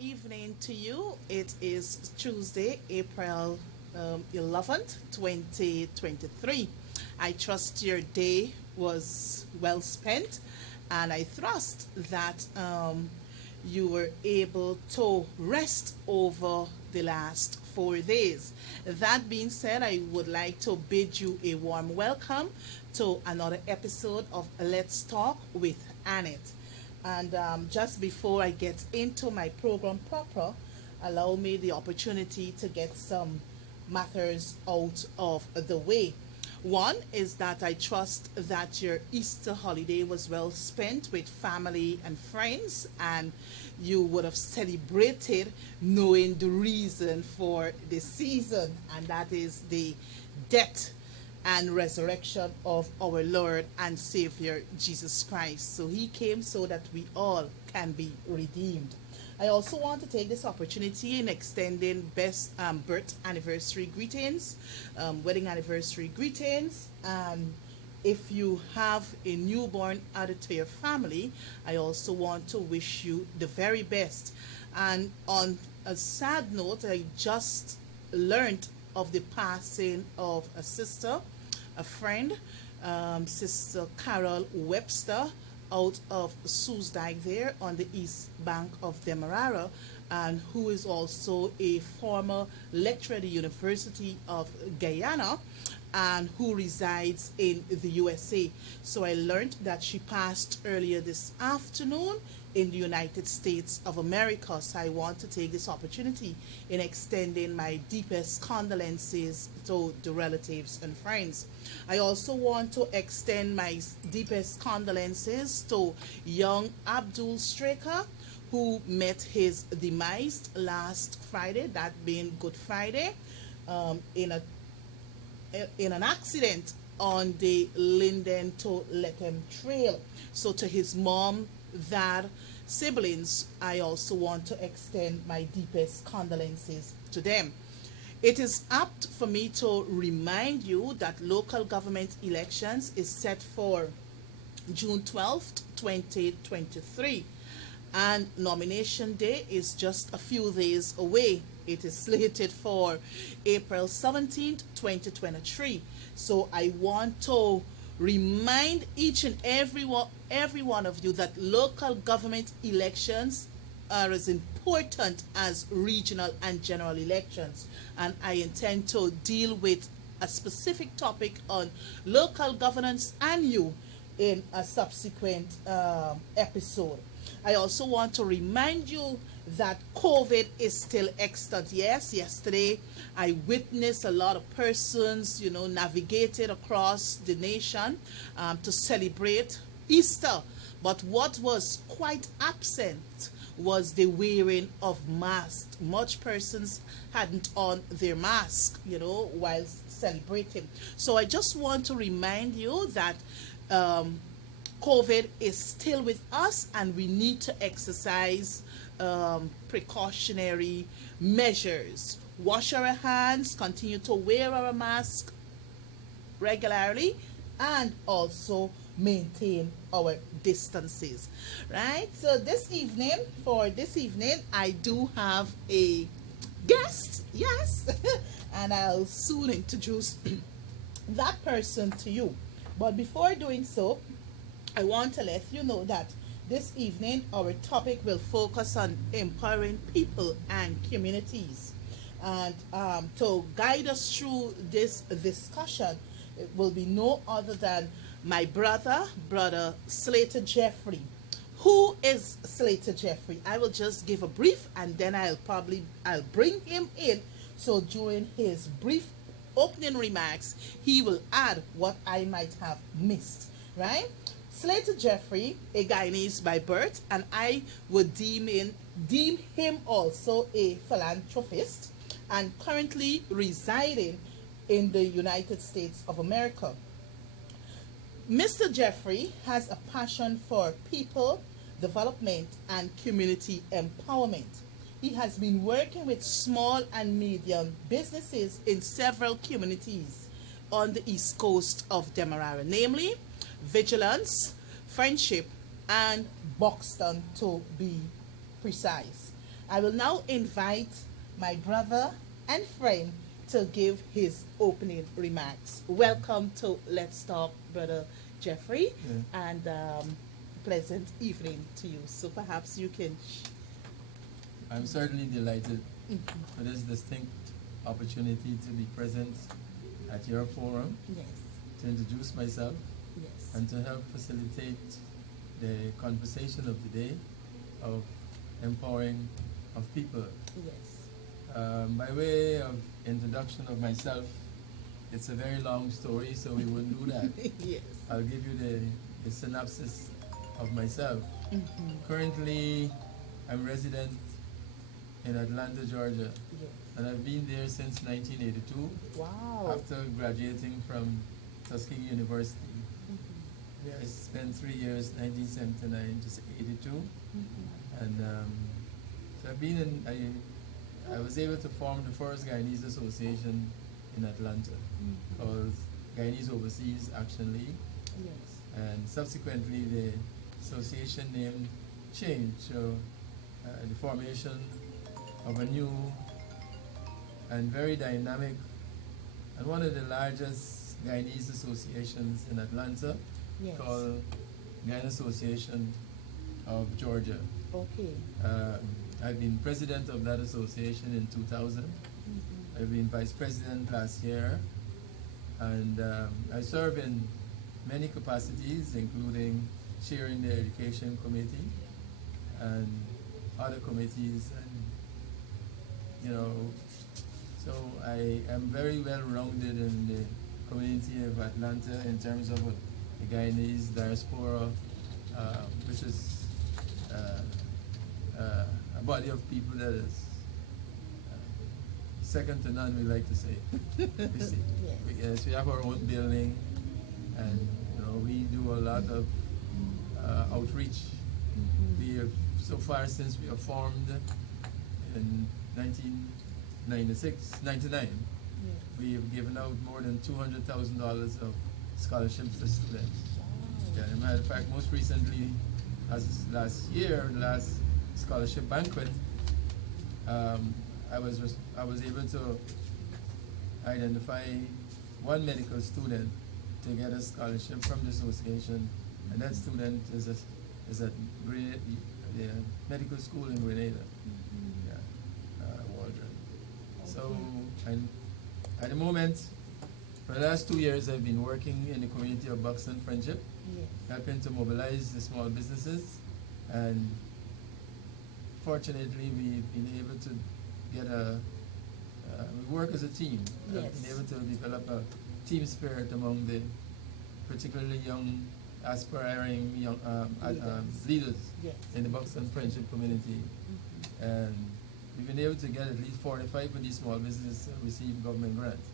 evening to you. It is Tuesday, April 11th, 2023. I trust your day was well spent, and I trust that you were able to rest over the last 4 days. That being said, I would like to bid you a warm welcome to another episode of Let's Talk with Annette. And just before I get into my program proper, allow me the opportunity to get some matters out of the way. One is that I trust that your Easter holiday was well spent with family and friends, and you would have celebrated knowing the reason for the season, and that is the death and resurrection of our Lord and Savior Jesus Christ. So he came so that we all can be redeemed. I also want to take this opportunity in extending best birth anniversary greetings, wedding anniversary greetings, and if you have a newborn added to your family, I also want to wish you the very best. And on a sad note, I just learned of the passing of a sister, a friend, Sister Carol Webster, out of Soesdijk there on the east bank of Demerara, and who is also a former lecturer at the University of Guyana and who resides in the USA. So I learned that she passed earlier this afternoon in the United States of America. So I want to take this opportunity in extending my deepest condolences to the relatives and friends. I also want to extend my deepest condolences to young Abdul Straker, who met his demise last Friday, that being Good Friday, in an accident on the Linden to Leckham Trail. So to his mom, dad, siblings, I also want to extend my deepest condolences to them. It is apt for me to remind you that local government elections is set for June 12th, 2023, and nomination day is just a few days away. It is slated for April 17th, 2023. So I want to remind each and every one of you that local government elections are as important as regional and general elections. And I intend to deal with a specific topic on local governance and you in a subsequent episode. I also want to remind you that COVID is still extant. Yes, yesterday I witnessed a lot of persons, navigated across the nation to celebrate Easter. But what was quite absent was the wearing of masks. Much persons hadn't on their mask, while celebrating. So I just want to remind you that COVID is still with us, and we need to exercise precautionary measures. Wash our hands, continue to wear our mask regularly, and also maintain our distances. Right? So for this evening, I do have a guest, yes, and I'll soon introduce that person to you. But before doing so, I want to let you know that this evening our topic will focus on empowering people and communities. And to guide us through this discussion, it will be no other than my brother Slater Jeffrey. Who is Slater Jeffrey? I will just give a brief, and then I'll bring him in. So during his brief opening remarks, he will add what I might have missed. Right? Slater Jeffrey, a Guyanese by birth, and I would deem him also a philanthropist, and currently residing in the United States of America. Mr. Jeffrey has a passion for people development and community empowerment. He has been working with small and medium businesses in several communities on the east coast of Demerara, namely Vigilance, Friendship, and Buxton, to be precise. I will now invite my brother and friend to give his opening remarks. Welcome to Let's Talk, Brother Jeffrey, Yeah. and pleasant evening to you. So perhaps you can. I'm certainly delighted Mhm. for this distinct opportunity to be present at your forum, Yes, to introduce myself, yes, and to help facilitate the conversation of the day of empowering of people. yes. By way of introduction of myself, it's a very long story, so we wouldn't do that. Yes. I'll give you the synopsis of myself. Mhm. Currently, I'm resident in Atlanta, Georgia, Yes. and I've been there since 1982 Wow. after graduating from Tuskegee University. Mhm. Yeah, I spent 3 years, 1979 to 82, Mhm. and so I've been in. I was able to form the first Guyanese association in Atlanta Mhm. called Guyanese Overseas Action League, Yes. and subsequently the association name changed. So the formation of a new and very dynamic and one of the largest Guyanese associations in Atlanta, Yes. called Guyana Association of Georgia. Okay. I've been president of that association in 2000. Mhm. I've been vice president last year, and I serve in many capacities, including chairing the education committee and other committees, and so I am very well rounded in the community of Atlanta in terms of the Guyanese diaspora, which is a body of people that is second to none, we like to say. You see, Yes. because we have our own building, and we do a lot of outreach. Mhm. We have so far since we are formed in 1999, Yes. we have given out more than $200,000 of scholarships to students. Wow. Yeah, as a matter of fact, most recently, as last year, last scholarship banquet, I was able to identify one medical student to get a scholarship from the association, and that student is at the medical school in Grenada. Mhm. Yeah, Waldron. So, Okay. and at the moment, for the last 2 years, I've been working in the community of Buxton Friendship, Yes. helping to mobilize the small businesses, and fortunately, we've been able to get we work as a team. Yes. I've been able to develop a team spirit among the particularly young, aspiring young leaders Yes. in the Buxton Friendship community. Mhm. And we've been able to get at least 45 of these small businesses receive government grants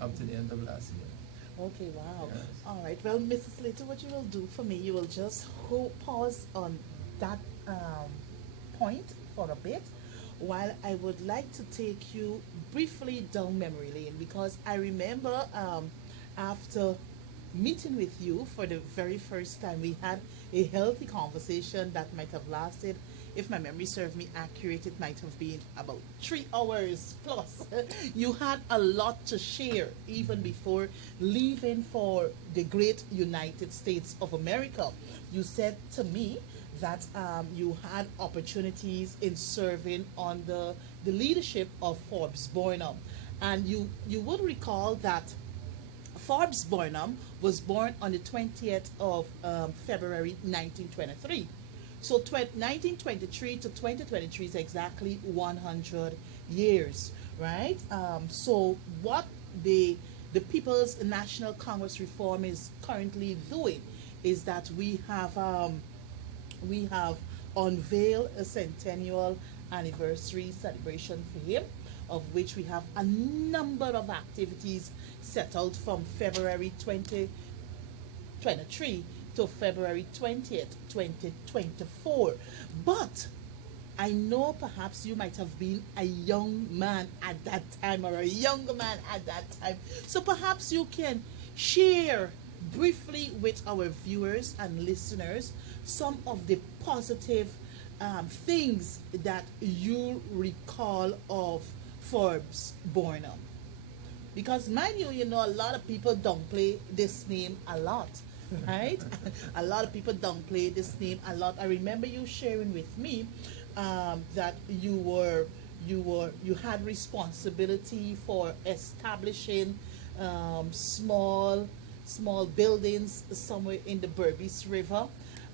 up to the end of last year. Okay, wow. Yes. All right. Well, Mrs. Slater, what you will do for me, you will just pause on that point for a bit while I would like to take you briefly down memory lane, because I remember after meeting with you for the very first time, we had a healthy conversation that might have lasted, if my memory serves me accurate, it might have been about 3 hours plus. You had a lot to share even before leaving for the great United States of America. You said to me that you had opportunities in serving on the leadership of Forbes Burnham. And you would recall that Forbes Burnham was born on the 20th of February 1923. So 1923 to 2023 is exactly 100 years, right? So what the People's National Congress Reform is currently doing is that we have unveiled a centennial anniversary celebration for him, of which we have a number of activities set out from February 2023 to February 20th, 2024. But I know perhaps you might have been a young man at that time or a younger man at that time. So perhaps you can share briefly with our viewers and listeners some of the positive things that you recall of Forbes Burnham? Because mind you, a lot of people downplay this name a lot, right? A lot of people downplay this name a lot. I remember you sharing with me that you had responsibility for establishing small buildings somewhere in the Berbice River.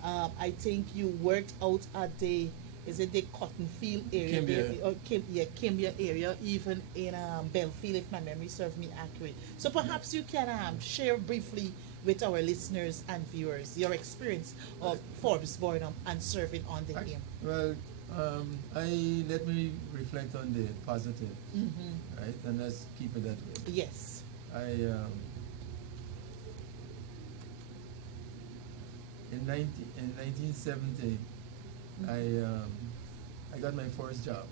I think you worked out at the, is it the cotton field area there, Kimbia. or Kimbia area, even in Belfield, if my memory serves me accurate. So perhaps you can share briefly with our listeners and viewers your experience of Forbes Burnham and serving on the game. Well, I let me reflect on the positive, Mm-hmm. right? And let's keep it that way. Yes. I in 1970, I got my first job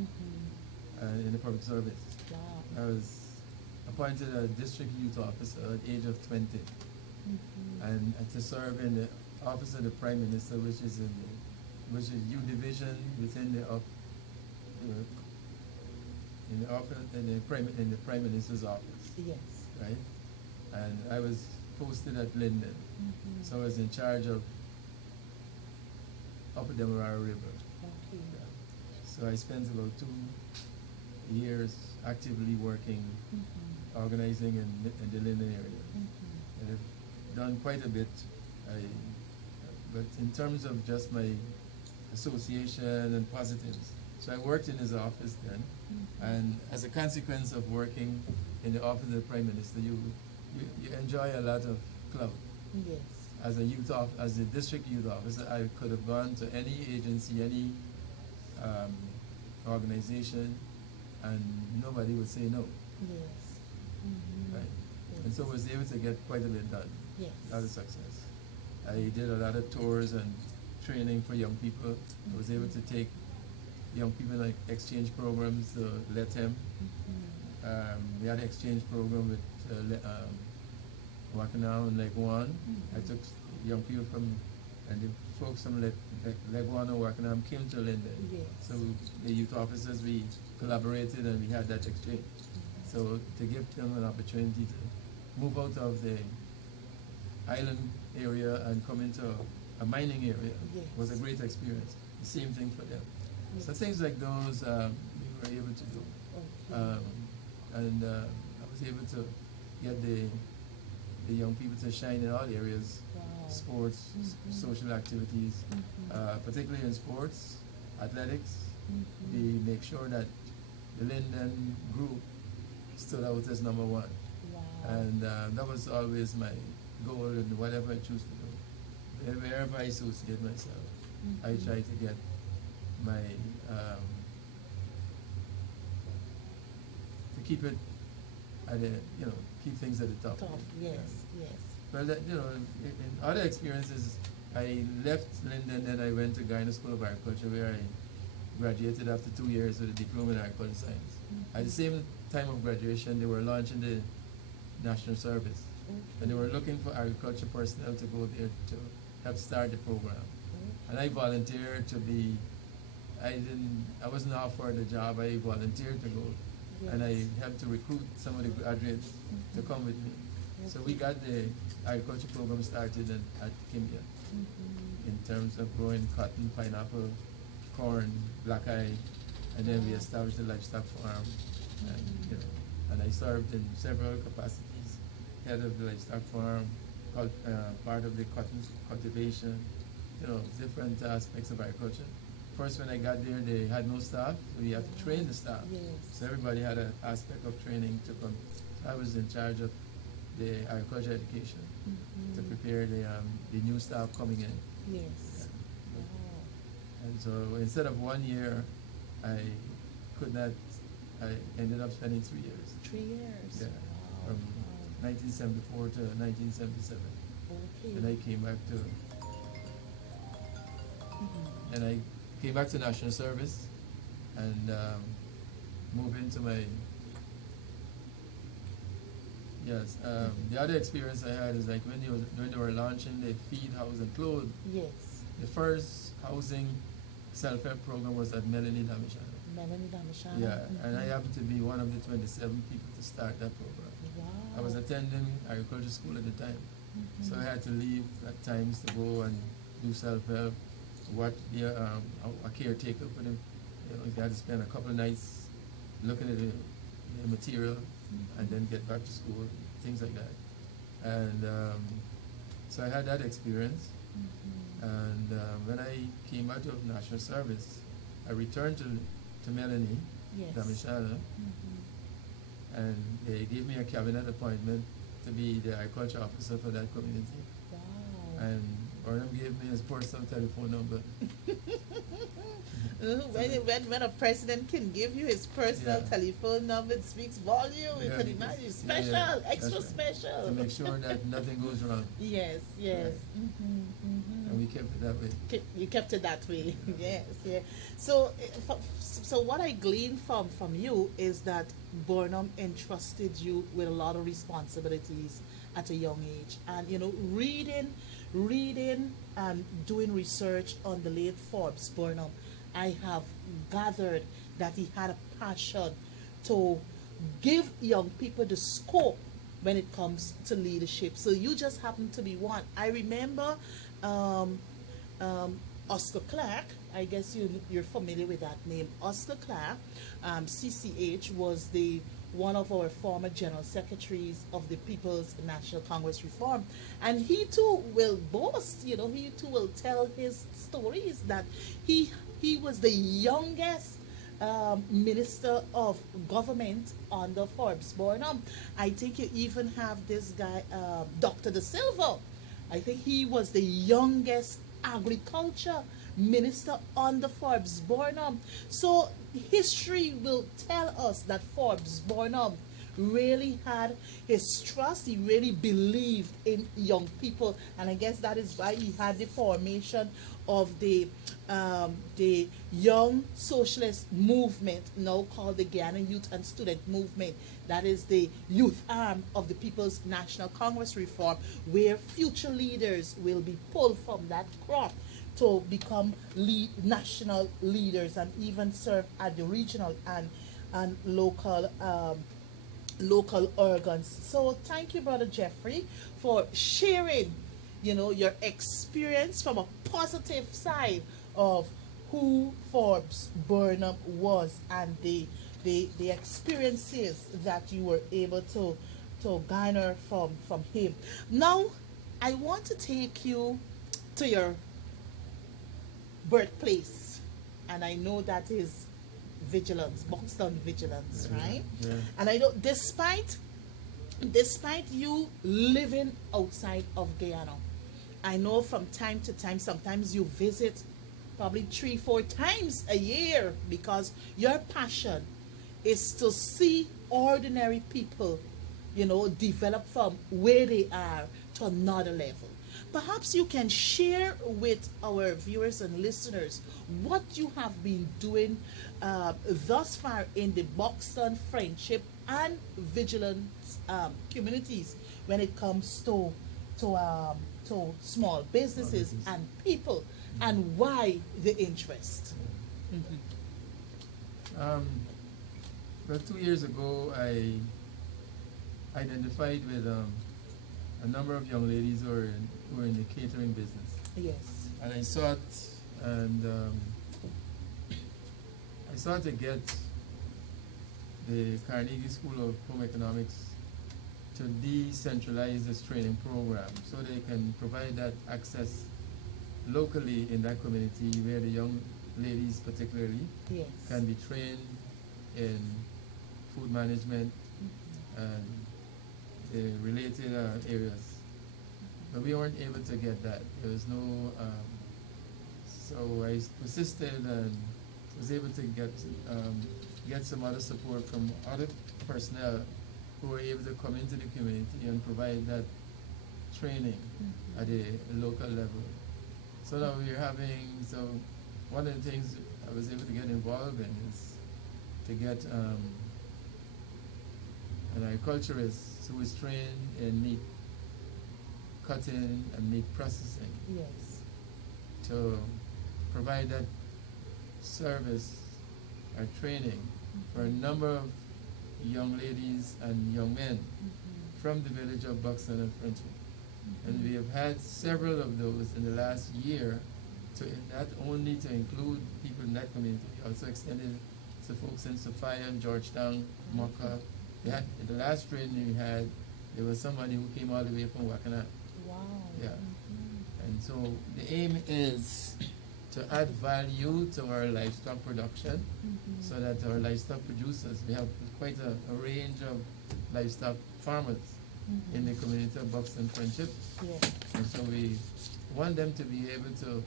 Mm-hmm. in the public service. Wow. I was appointed a district youth officer at the age of 20, Mm-hmm. and to serve in the office of the Prime Minister, which is U division within the in the office in the Prime Minister's office, Yes. right? And I was posted at Linden, Mm-hmm. so I was in charge of Upper Demerara River. Okay. Yeah. So I spent about 2 years actively working, Mm-hmm. organizing in the Linden area. Mm-hmm. And I've done quite a bit. But in terms of just my association and positives, so I worked in his office then, and as a consequence of working in the office of the Prime Minister, you enjoy a lot of clout. Yes. As a district youth officer, I could have gone to any agency, any organization, and nobody would say no, Yes. Mm-hmm. right? Yes. And so I was able to get quite a bit done. Yes. A lot of success. I did a lot of tours and training for young people. I was able to take young people like exchange programs to let them. Mm-hmm. We had an exchange program with Wakanao and Leguan. I took young people from, and the folks from Leguan and Wakanao came to Linden. Yes. So the youth officers, we collaborated and we had that exchange. So to give them an opportunity to move out of the island area and come into a mining area Yes. was a great experience. The same thing for them. Yes. So things like those we were able to do. Okay. And I was able to get the young people to shine in all areas, Wow. sports, social activities, particularly in sports, athletics. We make sure that the Linden group stood out as number one. Wow. And that was always my goal in whatever I choose to do. Wherever I associate myself, I try to get my, to keep it at the, keep things at the top. Top. Yes. Yes. Well, in other experiences, I left Linden and I went to Guyana School of Agriculture, where I graduated after 2 years with a diploma in agricultural science. At the same time of graduation, they were launching the national service, and they were looking for agriculture personnel to go there to help start the program. And I volunteered to be. I wasn't offered the job. I volunteered to go, and I helped to recruit some of the graduates to come with me. So we got the agriculture program started at Kimbia in terms of growing cotton, pineapple, corn, black eye, and then we established a livestock farm, and I served in several capacities: head of the livestock farm, part of the cotton cultivation, different aspects of agriculture. First, when I got there, they had no staff, so we had to train the staff. Yes. So everybody had an aspect of training to come. I was in charge of the agriculture education to prepare the new staff coming in. Yes. Wow. And so instead of 1 year, I ended up spending 3 years. 3 years. Yeah. Wow. From 1974 to 1977. Okay. And I came back to national service and moved into my the other experience I had is like when they were launching the feed, house and clothe. Yes. The first housing self-help program was at Melanie Damishana. Melanie Damashana. Yeah, and I happened to be one of the 27 people to start that program. Wow. I was attending agriculture school at the time, so I Mhm. had to leave at times to go and do self-help, what a caretaker for them. You know, you had to spend a couple of nights looking at the material and then get back to school, things like that. And so I had that experience. And when I came out of national service, I returned to Melanie Yes. Damishana, and they gave me a cabinet appointment to be the agriculture officer for that community. Wow. And Burnham gave me his personal telephone number. When a president can give you his personal Yeah. telephone number, it speaks volume. You Yeah, can because- imagine. Special, that's extra right. special. To make sure that nothing goes wrong. Yes, yes. And we kept it that way. You kept it that way. Yes, yeah. So, so what I gleaned from you is that Burnham entrusted you with a lot of responsibilities at a young age, and reading and doing research on the late Forbes Burnham, I have gathered that he had a passion to give young people the scope when it comes to leadership. So you just happen to be one. I remember um, Oscar Clark. I guess you're familiar with that name. Oscar Clark, CCH, was the one of our former general secretaries of the People's National Congress Reform, and he too will boast. He too will tell his stories that he was the youngest minister of government under Forbes Burnham. I think you even have this guy, Dr. De Silva. I think he was the youngest agriculture minister under Forbes Burnham. So history will tell us that Forbes Burnham really had his trust. He really believed in young people, and I guess that is why he had the formation of the Young Socialist Movement, now called the Guyana Youth and Student Movement. That is the youth arm of the People's National Congress Reform, where future leaders will be pulled from that crop to become national leaders and even serve at the regional and local organs. So thank you, Brother Jeffrey, for sharing, your experience from a positive side of who Forbes Burnham was and the experiences that you were able to garner from him. Now, I want to take you to your birthplace, and I know that is Vigilance, Buxton Vigilance, right? Yeah. And I know, despite you living outside of Guyana, I know from time to time, sometimes you visit probably 3-4 times a year, because your passion is to see ordinary people, develop from where they are to another level. Perhaps you can share with our viewers and listeners what you have been doing thus far in the Buxton Friendship and Vigilance communities when it comes to small businesses and people, and why the interest. Well, 2 years ago, I identified with a number of young ladies who were in the catering business. Yes. And I sought to get the Carnegie School of Home Economics to decentralize this training program so they can provide that access locally in that community where the young ladies particularly Yes. can be trained in food management and related areas. But we weren't able to get that. There was no, so I persisted and was able to get some other support from other personnel who were able to come into the community and provide that training at a local level. So now so one of the things I was able to get involved in is to get an agriculturist who is trained in meat cutting and meat processing Yes. to provide that service or training for a number of young ladies and young men from the village of Buxton and Friendship. And we have had several of those in the last year, to not only to include people in that community, we also extended to folks in Sophia and Georgetown, Mocha. We had, in the last training we had, there was somebody who came all the way from Wakana. Wow. Yeah. And so the aim is to add value to our livestock production, so that our livestock producers, we have quite a range of livestock farmers in the community of Buxton Friendship. Yeah. And so we want them to be able to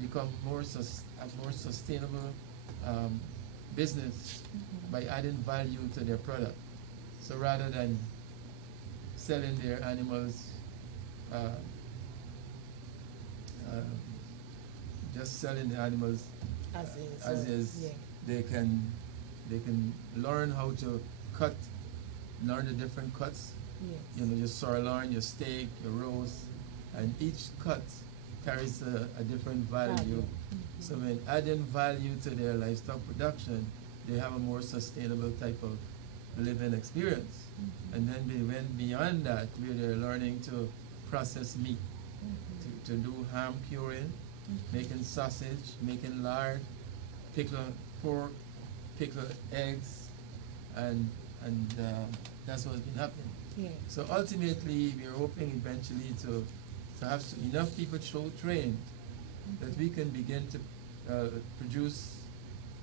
become a more sustainable business by adding value to their product. So rather than selling their animals just selling the animals as is, Yeah. they can learn how to learn the different cuts. Yes. You know, your sirloin, your steak, your roast, and each cut carries a different value. So when adding value to their livestock production, they have a more sustainable type of living experience. And then they went beyond that, where they're learning to process meat, to do ham curing, making sausage, making lard, pickle pork, pickle eggs, and that's what's been happening. Yeah. So ultimately, we're hoping eventually to have enough people trained that we can begin to produce.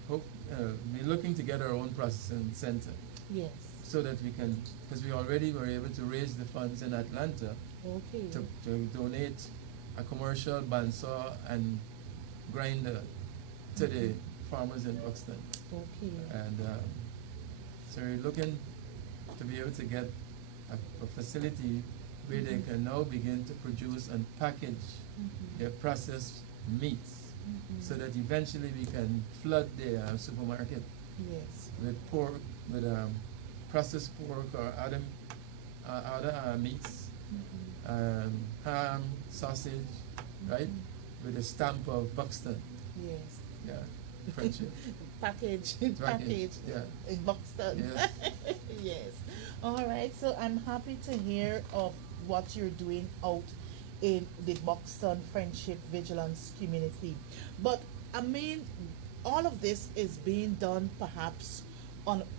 We're looking to get our own processing center, Yes. so that we can, because we already were able to raise the funds in Atlanta Okay. to donate a commercial bandsaw and grinder to the farmers in Buxton. Okay. And so we're looking to be able to get a facility where they can now begin to produce and package their processed meats, so that eventually we can flood the supermarket Yes. with pork, with processed pork or other meats, ham, sausage, right, with a stamp of Buxton. Yes. Yeah, Friendship. Package. Yeah. In Buxton. Yes. Yes. All right. So I'm happy to hear of what you're doing out in the Buxton Friendship Vigilance community. But I mean, all of this is being done perhaps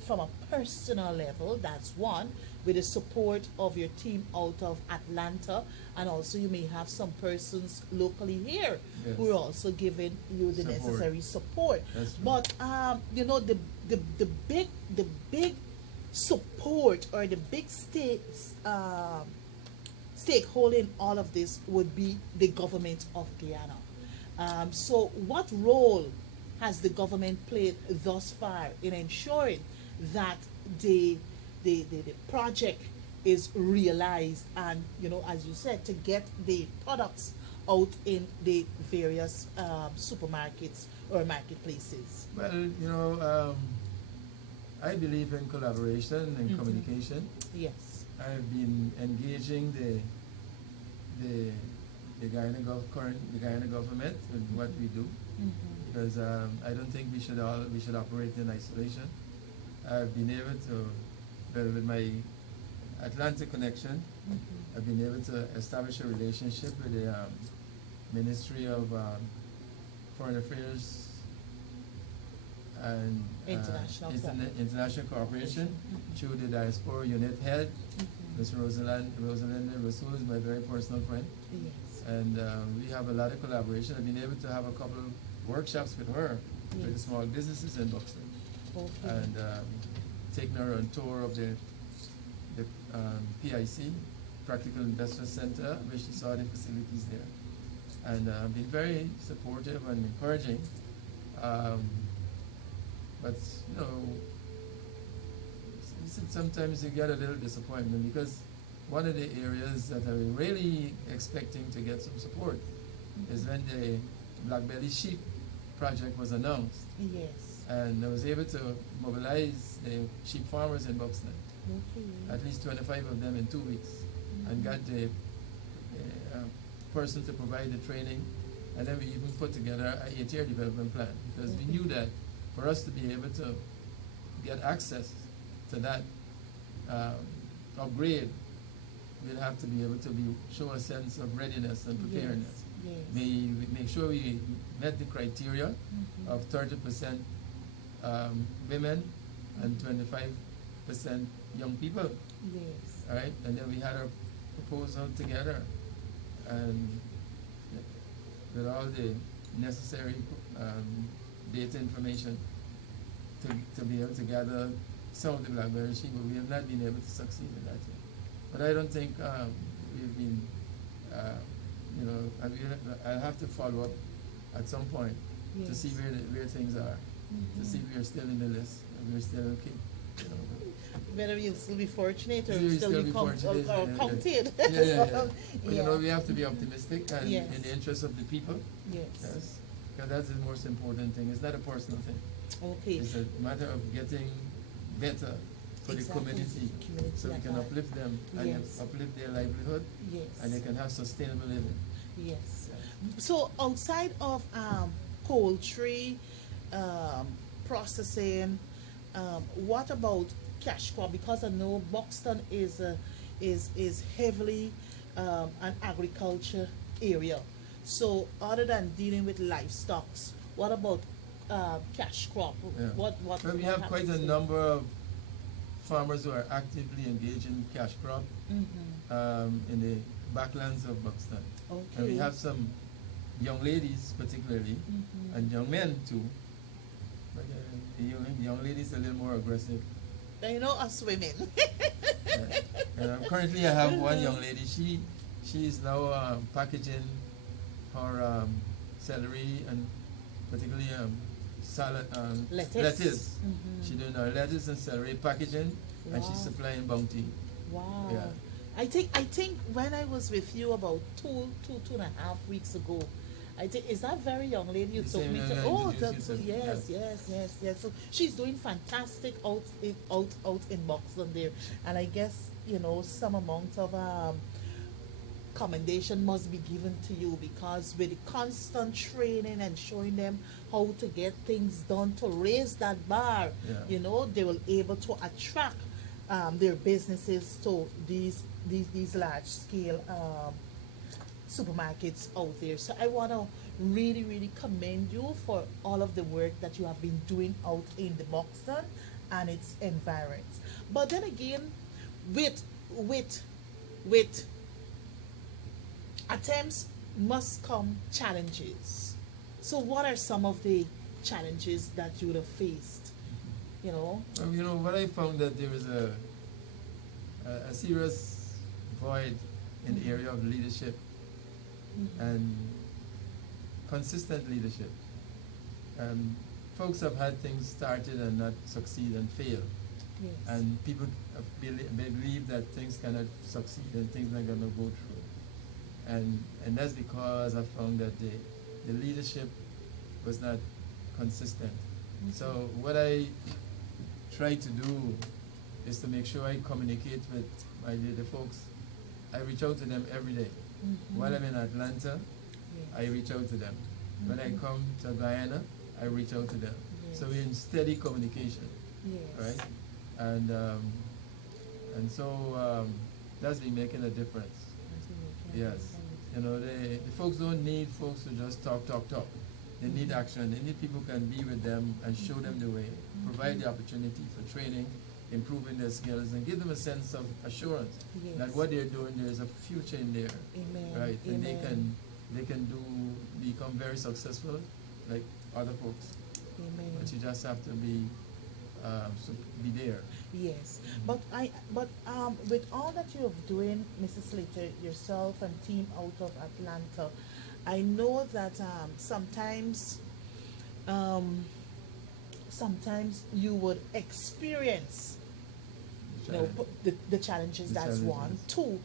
from a personal level. That's one, with the support of your team out of Atlanta, and also you may have some persons locally here who are also giving you the necessary support. That's true. But you know, the big support, or the big stakeholder in all of this would be the government of Guyana. So what role has the government played thus far in ensuring that the project is realized, and, you know, as you said, to get the products out in the various supermarkets or marketplaces? Well, you know, I believe in collaboration and communication. Yes. I've been engaging the Guyana government with what we do, because I don't think we should operate in isolation. I've been able to, well, with my Atlantic connection, I've been able to establish a relationship with the Ministry of Foreign Affairs and International Cooperation through the Diaspora Unit Head, Ms. Rosalind Rasul is my very personal friend. Yes. And we have a lot of collaboration. I've been able to have a couple of workshops with her, with the small businesses in Buxton, and taking her on tour of the PIC, Practical Industrial Center, where she saw the facilities there, and been very supportive and encouraging. But you know, sometimes you get a little disappointment, because one of the areas that I'm really expecting to get some support is when the Blackbelly Sheep project was announced. Yes. And I was able to mobilize the sheep farmers in Buxton, at least 25 of them in 2 weeks, and got the person to provide the training And then we even put together a 8-year development plan because we knew that for us to be able to get access to that upgrade, we'll have to be able to show a sense of readiness and preparedness. Yes. We make sure we met the criteria of 30% women and 25% young people. Yes. All right, and then we had a proposal together, and with all the necessary data information to be able to gather some of the blackberry sheep, but we have not been able to succeed in that yet. But I don't think we've been, I'll have to follow up at some point to see where things are, to see if we're still in the list and we're still okay. You know. Whether you'll still be fortunate or You'll still be fortunate, counted. But you know, we have to be optimistic and Yes. in the interest of the people. Yes. Yes. Because that's the most important thing. It's not a personal thing. Okay. It's a matter of getting better for the community, so we can uplift them and Yes. uplift their livelihood, Yes. and they can have sustainable living. Yes. So outside of poultry processing, what about cash crop? Because I know Buxton is heavily an agriculture area. So other than dealing with livestock, what about cash crop? Yeah. What Well, we have quite a happens number of farmers who are actively engaged in cash crop there? in the backlands of Buxton. Okay. And we have some young ladies particularly, and young men too. But the young ladies are a little more aggressive. You know us women. Currently I have one young lady. She is now packaging her celery and particularly salad lettuce. She's doing her lettuce and celery packaging, and she's Wow. supplying Bounty. Wow. Yeah. I think when I was with you about two and a half weeks ago, I think is that very young lady you The took same me young to? lady Oh, introduced that's you to, yes. So she's doing fantastic out in Buxton there, and I guess some amount of commendation must be given to you because with the constant training and showing them how to get things done to raise that bar, Yeah. they will able to attract their businesses to these large scale supermarkets out there. So I want to really, really commend you for all of the work that you have been doing out in the Buxton and its environs. But then again, with attempts must come challenges. So what are some of the challenges that you would have faced? Well, what I found that there was a serious void in the area of leadership and consistent leadership. Folks have had things started and not succeed and fail. Yes. And people believe that things cannot succeed and things are going to go through. And that's because I found that the leadership was not consistent. So what I try to do is to make sure I communicate with the folks. I reach out to them every day. While I'm in Atlanta, I reach out to them. When I come to Guyana, I reach out to them. Yes. So we're in steady communication, Yes. right? And so that's been making a difference. Yes. The folks don't need folks to just talk. They need action. They need people who can be with them and show them the way, provide the opportunity for training, improving their skills, and give them a sense of assurance that what they're doing, there's a future in there, Amen. right? And Amen. they can become very successful like other folks. Amen. But you just have to be there. Yes, but with all that you're doing, Mrs. Slater, yourself and team out of Atlanta, I know that sometimes you would experience the challenges. That's one. Two,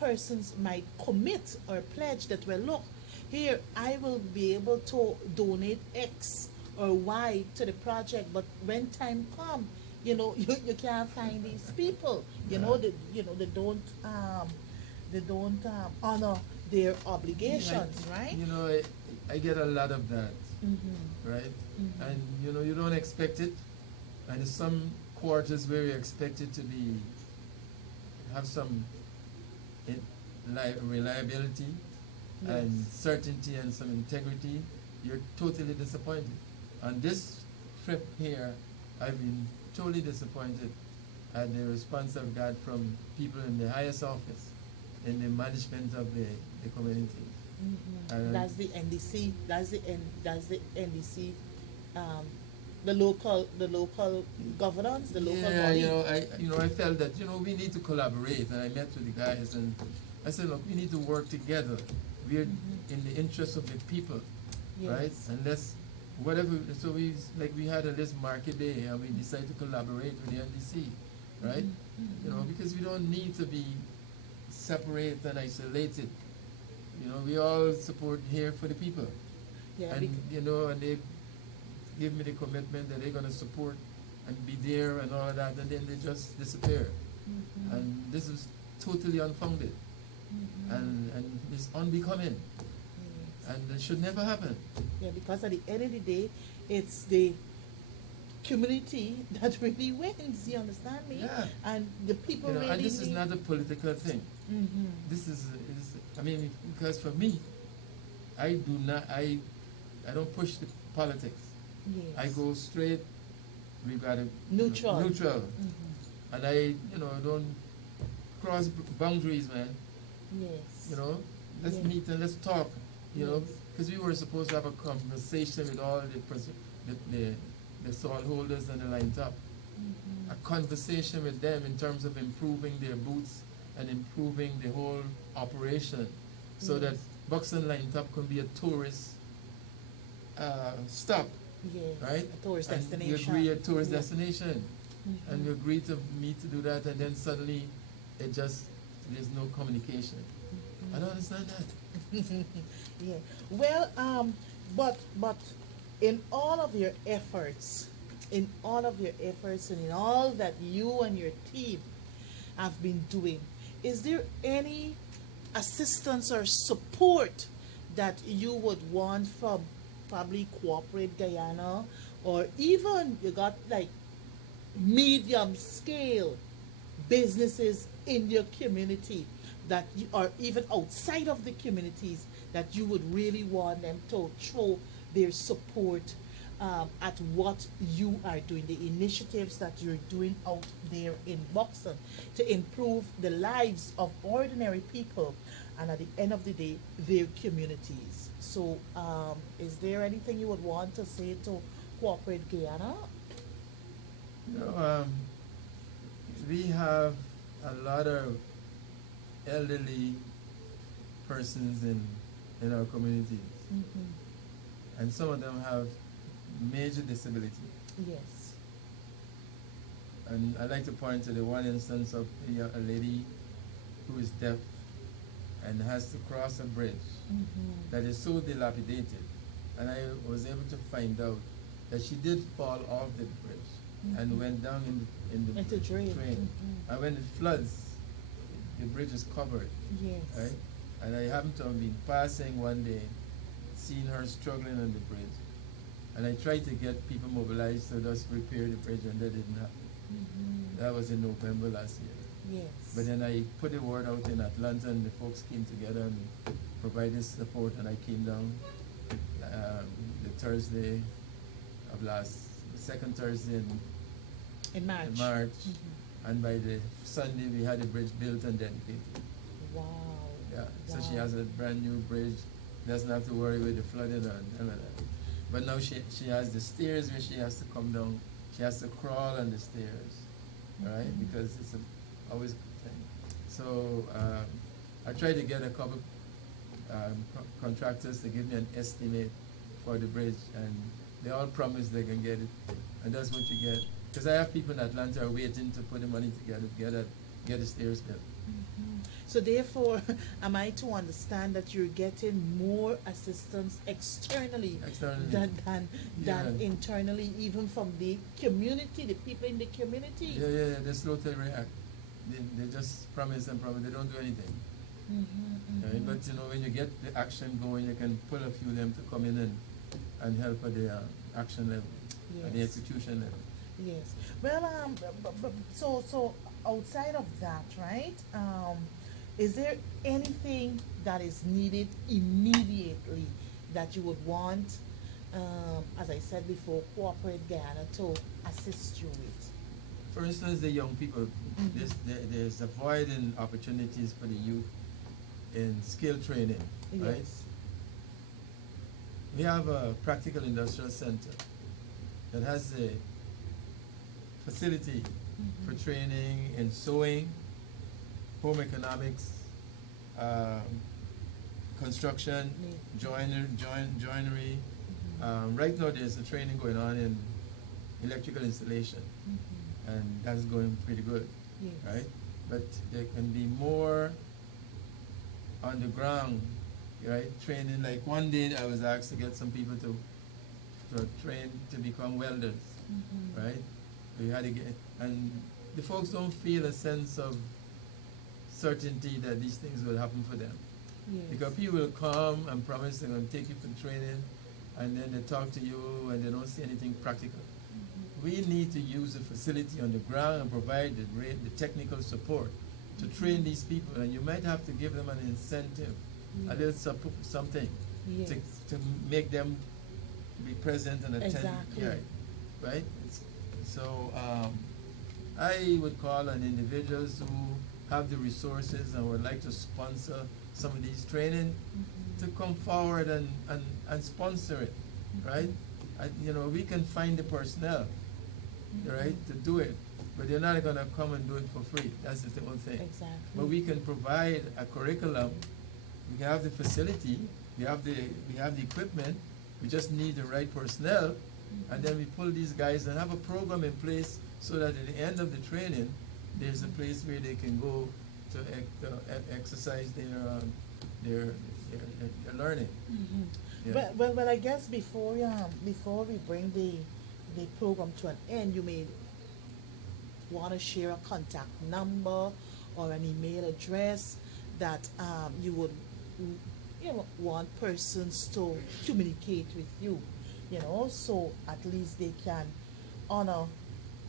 persons might commit or pledge that, well, look, here I will be able to donate X or Y to the project, but when time comes, you can't find these people. They don't they don't honor their obligations, right? You know, I get a lot of that, Mm-hmm. right? Mm-hmm. And you know, you don't expect it, and there's some quarters where you expect it to be have some in, reliability and Yes. certainty and some integrity. You're totally disappointed. On this trip here, I've been totally disappointed at the response I've got from people in the highest office in the management of the community. Mm-hmm. That's the NDC. That's the NDC. Um, the local governance, the local Yeah, body. I felt that we need to collaborate, and I met with the guys, and I said, look, we need to work together. We're in the interest of the people, right? Yes. And let's whatever. So we had a this market day, and we decided to collaborate with the NDC, right? Because we don't need to be separate and isolated. We all support here for the people, Yeah. and and they give me the commitment that they're going to support and be there and all of that, and then they just disappear. And this is totally unfounded, and it's unbecoming, Yes. and it should never happen. Yeah, because at the end of the day, it's the community that really wins. You understand me? Yeah. And the people really. And this is need- not a political thing. Mhm. This is I mean, because for me, I don't push the politics. Yes. I go straight. We've got a Neutral. neutral, Mhm. and I don't cross boundaries, man. Yes. Let's Yeah. meet and let's talk. Yes. Because we were supposed to have a conversation with all the stall holders and the line top. A conversation with them in terms of improving their booths and improving the whole operation, so that Yes. Buxton Line Top can be a tourist stop, Yes. right? A tourist and destination. we agree a tourist Yeah. destination, and we agree to meet to do that, and then suddenly there's no communication. I don't understand that. Yeah. Well, but in all of your efforts, and in all that you and your team have been doing, is there any assistance or support that you would want from probably Corporate Guyana, or even you got like medium scale businesses in your community that you, or even outside of the communities, that you would really want them to throw their support at what you are doing, the initiatives that you're doing out there in Boston to improve the lives of ordinary people, and at the end of the day, their communities. So, is there anything you would want to say to Corporate Guyana? We have a lot of elderly persons in our communities, and some of them have major disability. Yes. And I like to point to the one instance of a lady who is deaf and has to cross a bridge that is so dilapidated. And I was able to find out that she did fall off the bridge and went down in the Into drain. And when it floods, the bridge is covered, Yes. right? And I happened to have been passing one day, seeing her struggling on the bridge. And I tried to get people mobilized to just repair the bridge, and that didn't happen. That was in November last year. Yes. But then I put the word out in Atlanta, and the folks came together and provided support, and I came down the Thursday of the second Thursday in March. in March, and by the Sunday we had the bridge built and dedicated. Wow. Yeah, so she Wow. has a brand new bridge, doesn't have to worry with the flooding and all of that. But now she has the stairs where she has to come down, she has to crawl on the stairs, right? Because it's always a good thing. So I tried to get a couple contractors to give me an estimate for the bridge, and they all promised they can get it, and that's what you get. Because I have people in Atlanta are waiting to put the money together to get the stairs built. So therefore, am I to understand that you're getting more assistance externally, Externally. than Yeah. internally, even from the community, the people in the community? Yeah, they slow to react. They just promise and promise. They don't do anything. Right? But you know, when you get the action going, you can pull a few of them to come in and help at the action level, at the Yes. execution level. Yes. Well, so outside of that, right? Is there anything that is needed immediately that you would want, as I said before, corporate Ghana to assist you with? For instance, the young people, Mhm. there's a void in opportunities for the youth in skill training, right? Yes. We have a practical industrial center that has a facility for Mhm. training in sewing, home economics, um, construction, joinery. Mhm. Right now, there's a training going on in electrical installation, Mhm. and that's going pretty good, Yes. right? But there can be more on the ground, right? Training. Like one day, I was asked to get some people to train to become welders, Mhm. right? We had to get, and the folks don't feel a sense of certainty that these things will happen for them. Yes. Because people will come and promise they're going to take you for training, and then they talk to you and they don't see anything practical. Mhm. We need to use the facility on the ground and provide the technical support to train these people, and you might have to give them an incentive, a Yes. little something Yes. to make them be present and attend. Exactly. Yeah, right? So I would call on individuals who have the resources and would like to sponsor some of these training Mhm. to come forward and sponsor it, right? You know, we can find the personnel, right, to do it, but they're not going to come and do it for free. That's the whole thing. Exactly. But we can provide a curriculum. We have the facility. We have the equipment. We just need the right personnel, and then we pull these guys and have a program in place so that at the end of the training, there's a place where they can go to exercise their learning. Mhm. Yeah. Well, I guess before we bring the program to an end, you may want to share a contact number or an email address that you would want persons to communicate with you, so at least they can honor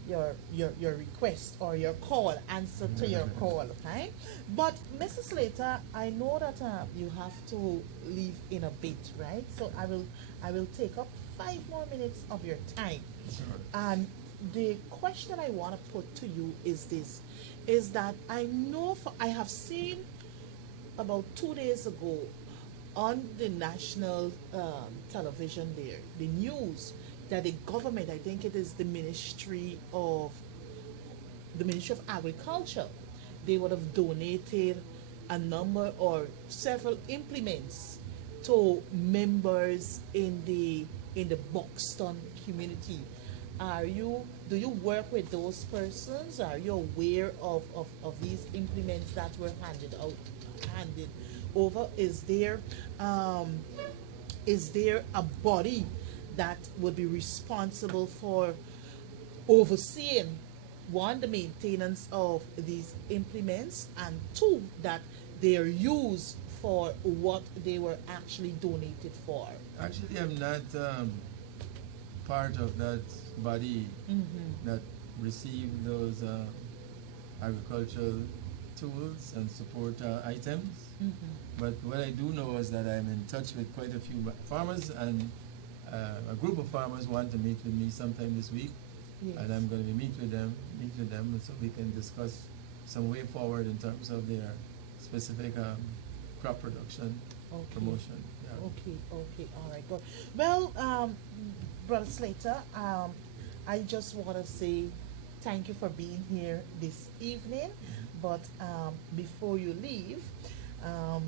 your request or your call, answer to your call, okay? But Mrs. Slater, I know that you have to leave in a bit, right? So I will take up 5 more minutes of your time. Sure. And the question I want to put to you is this: is that I know I have seen about 2 days ago on the national television there, the news that the government, I think it is the Ministry of Agriculture, they would have donated a number or several implements to members in the Buxton community. Do you work with those persons? Are you aware of these implements that were handed over? Um, is there a body that would be responsible for overseeing, one, the maintenance of these implements, and two, that they are used for what they were actually donated for? Actually, I'm not part of that body Mm-hmm. that received those agricultural tools and support items. Mm-hmm. But what I do know is that I'm in touch with quite a few farmers, and a group of farmers want to meet with me sometime this week, Yes. and I'm going to meet with them, so we can discuss some way forward in terms of their specific crop production Okay. promotion. Yeah. Okay, all right, good. Well, Brother Slater, I just want to say thank you for being here this evening. But before you leave, um,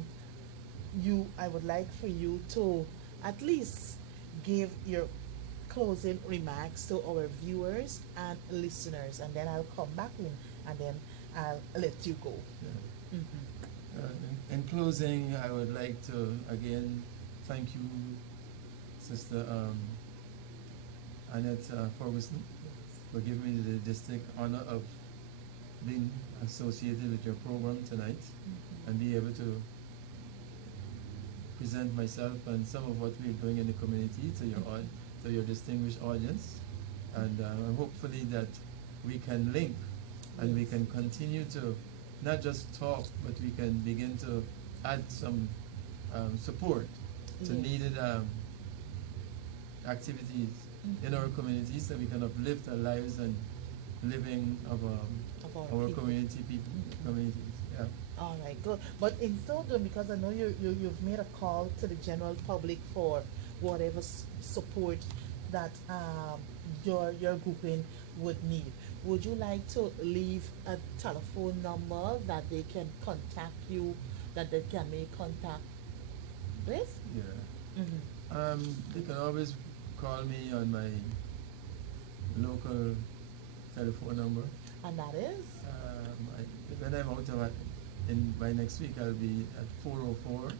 I would like for you to at least give your closing remarks to our viewers and listeners, and then I'll come back in, and then I'll let you go. Yeah. Mm-hmm. In closing, I would like to again thank you, Sister Annette Ferguson, for giving me the distinct honor of being associated with your program tonight. Mm-hmm. and be able to present myself and some of what we're doing in the community to your distinguished audience, and hopefully that we can link and we can continue to not just talk, but we can begin to add some support to Yes. needed activities in our communities, so we can uplift our lives and living of Of our our people. communities. Yeah. All right, good. But in so doing, because I know you've made a call to the general public for whatever support that your grouping would need, would you like to leave a telephone number that they can contact you, that they can make contact with? Yeah. Mm-hmm. They can always call me on my local telephone number. And that is When I'm out of it, by next week, I'll be at 404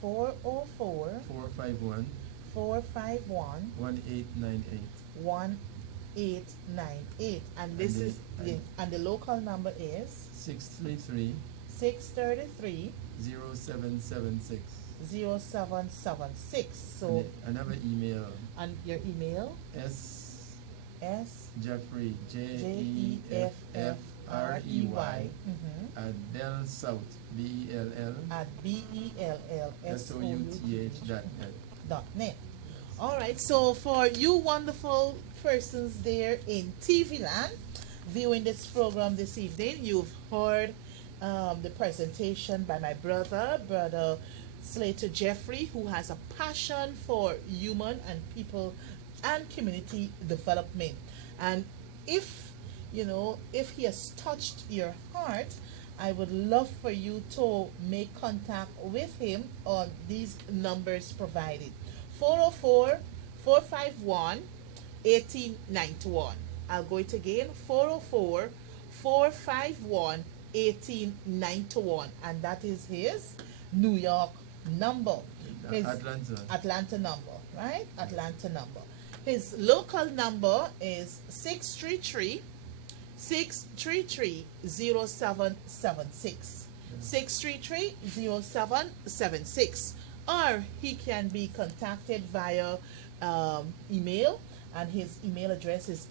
404 451 451 1898. 1898. And this And is the- yes, and the local number is 633 633 0776. 0776. So, And I have an email, and your email S S Jeffrey Jeffrey at Bell South BELL at BELLSOUTH.net. .net. All right, so for you wonderful persons there in TV land viewing this program this evening, you've heard the presentation by my brother Slater Jeffrey, who has a passion for human and people and community development. And if if he has touched your heart, I would love for you to make contact with him on these numbers provided. 404 451 1891. I'll go it again. 404 451 1891. And that is his New York number. His Atlanta number, right? Atlanta number. His local number is 633 0776. 633 0776. Or he can be contacted via email, and his email address is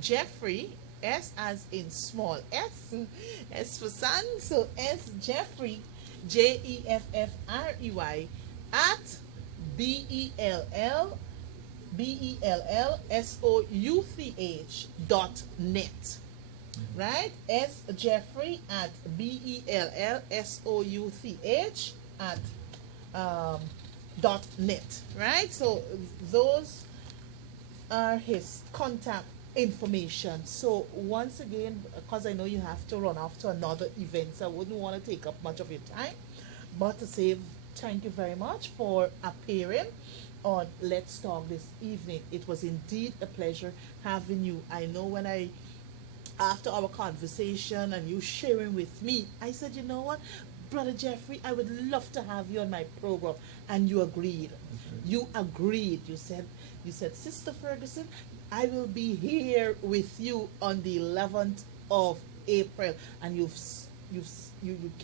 sjeffrey, S as in small s, S for son, so sjeffrey, JEFFREY at BELLSOUTH.net. Right? S Jeffrey at BELLSOUTH at .net. Right? So those are his contact information. So once again, because I know you have to run off to another event, so I wouldn't want to take up much of your time, but to say thank you very much for appearing on Let's Talk this evening. It was indeed a pleasure having you. I know after our conversation and you sharing with me, I said, you know what, Brother Jeffrey, I would love to have you on my program. And you agreed. You agreed. You said, Sister Ferguson, I will be here with you on the 11th of April. And you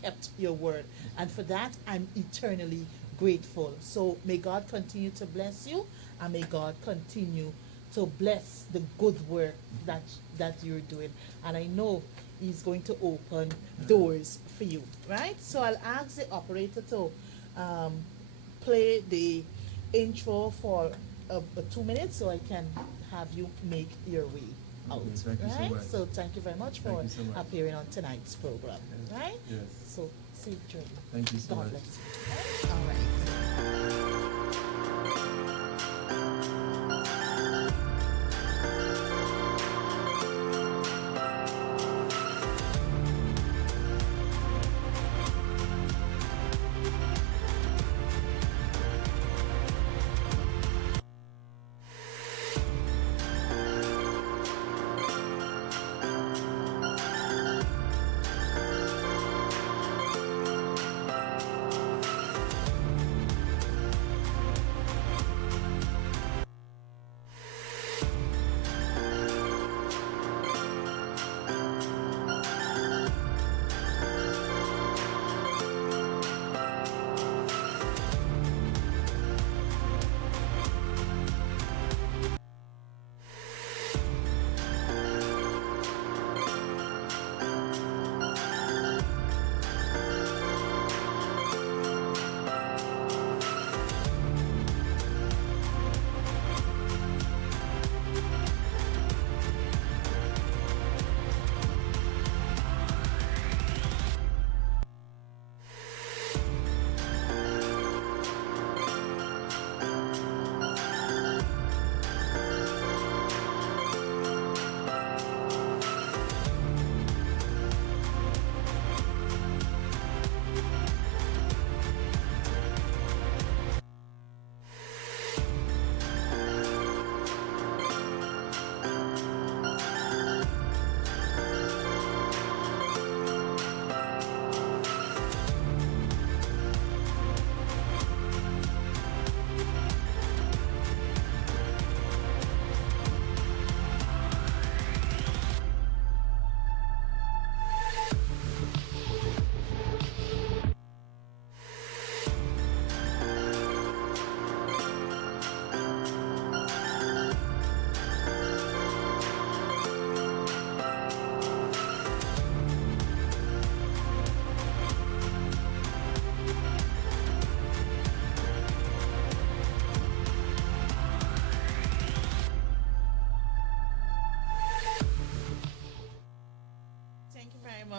kept your word. And for that, I'm eternally grateful. So may God continue to bless you, and may God continue to bless the good work that you're doing. And I know He's going to open doors for you, right? So I'll ask the operator to play the intro for 2 minutes so I can have you make your way out. Okay, thank you so right? much. So thank you very much Thank for you so much. appearing on tonight's program. Yes. Right? Yes. So safe journey. Thank you so God much. bless you. All right.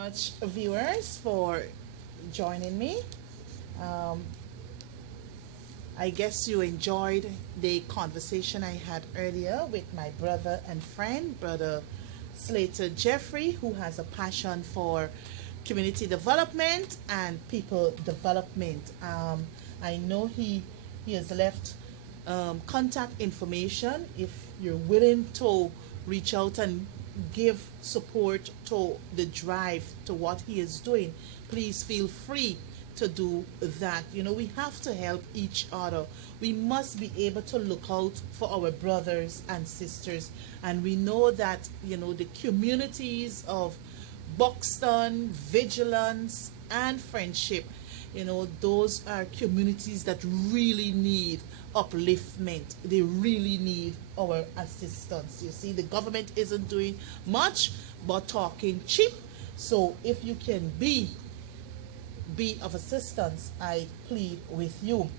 much, viewers, for joining me. Um, I guess you enjoyed the conversation I had earlier with my brother and friend, Brother Slater Jeffrey, who has a passion for community development and people development. I know he has left contact information if you're willing to reach out and give support to the drive to what he is doing. Please feel free to do that. You know, we have to help each other. We must be able to look out for our brothers and sisters. And we know that, you know, the communities of Buxton, Vigilance, and Friendship, you know, those are communities that really need upliftment. They really need our assistance. You see, the government isn't doing much but talking cheap. So if you can be of assistance, I plead with you.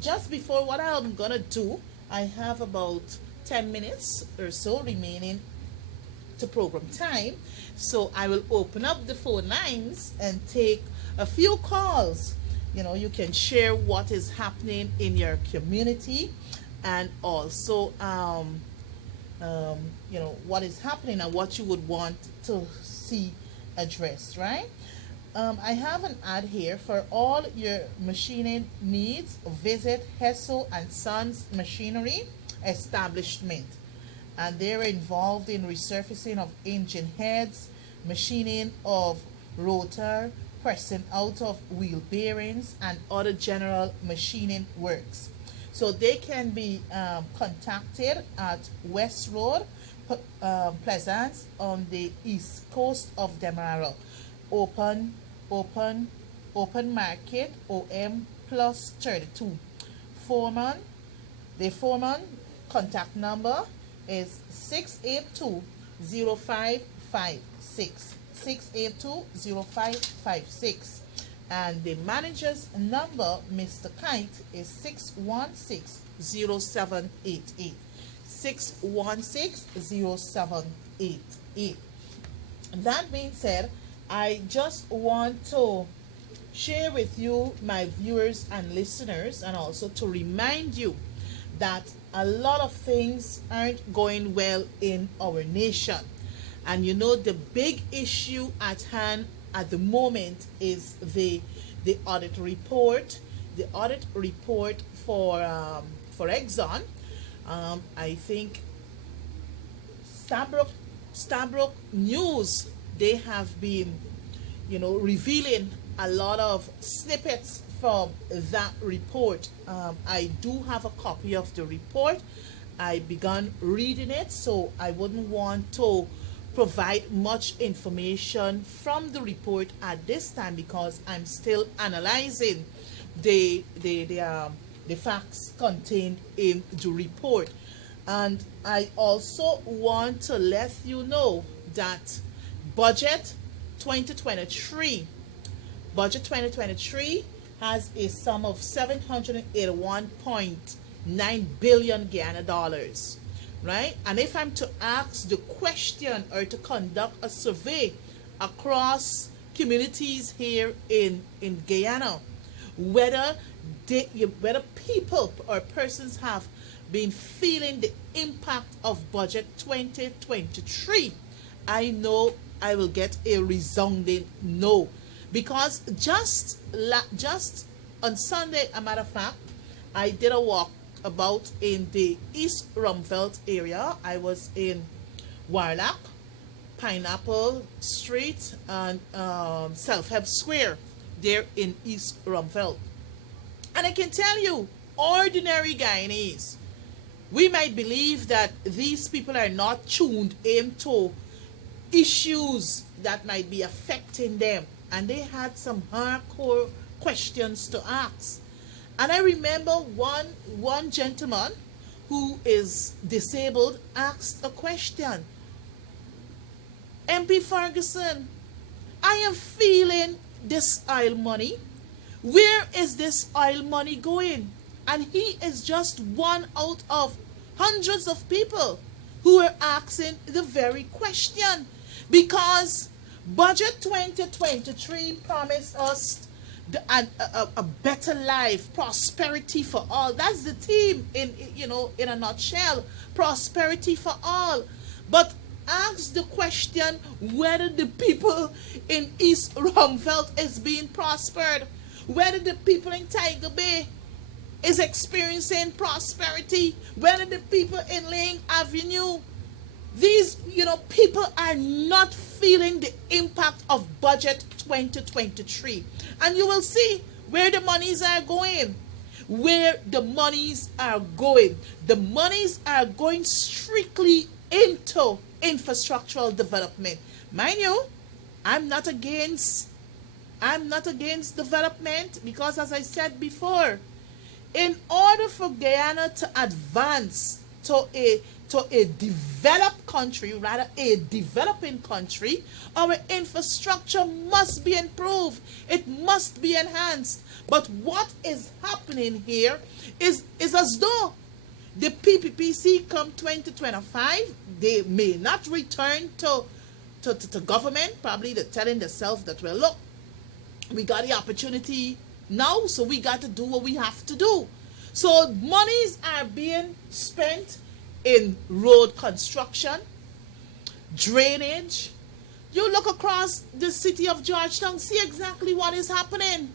Just before what I'm gonna do, I have about 10 minutes or so remaining to program time. So I will open up the phone lines and take a few calls. You know, you can share what is happening in your community, and also you know, what is happening and what you would want to see addressed, right? I have an ad here. For all your machining needs, visit Hesso and Sons Machinery Establishment. And they're involved in resurfacing of engine heads, machining of rotor, pressing out of wheel bearings, and other general machining works. So they can be contacted at West Road, Pleasance, on the east coast of Demerara. Open market, OM plus 32. The foreman contact number is 682-0556. 682-0556. And the manager's number, Mr. Kite, is 616-0788. 616-0788. That being said, I just want to share with you, my viewers and listeners, and also to remind you that a lot of things aren't going well in our nation. And you know, the big issue at hand at the moment is the audit report. The audit report for Exxon. I think Stabrook News, they have been, you know, revealing a lot of snippets from that report. I do have a copy of the report. I began reading it, so I wouldn't want to provide much information from the report at this time because I'm still analyzing the facts contained in the report. And I also want to let you know that Budget 2023 has a sum of 781.9 billion Guyana dollars, right? And if I'm to ask the question or to conduct a survey across communities here in Guyana, whether people or persons have been feeling the impact of Budget 2023, I know I will get a resounding no. Because just on Sunday, a matter of fact, I did a walk about in the East Rumveld area. I was in Warlock, Pineapple Street, and Self-Help Square there in East Rumveld. And I can tell you, ordinary Guyanese, we might believe that these people are not tuned into issues that might be affecting them. And they had some hardcore questions to ask. And I remember one gentleman who is disabled asked a question. MP Ferguson, I am feeling this oil money. Where is this oil money going? And he is just one out of hundreds of people who are asking the very question. Because Budget 2023 promised us a better life, prosperity for all. That's the theme in a nutshell. Prosperity for all. But ask the question whether the people in East Rumvelt is being prospered, whether the people in Tiger Bay is experiencing prosperity, whether the people in Ling Avenue, these people are not feeling the impact of budget 2023. And you will see where the monies are going. Where the monies are going. The monies are going strictly into infrastructural development. Mind you, I'm not against development, because as I said before, in order for Guyana to advance to a developed country, rather a developing country, our infrastructure must be improved. It must be enhanced. But what is happening here is as though the PPPC come 2025, they may not return to government. Probably they're telling themselves that, well, look, we got the opportunity now, so we got to do what we have to do. So monies are being spent in road construction, drainage. You look across the city of Georgetown, see exactly what is happening.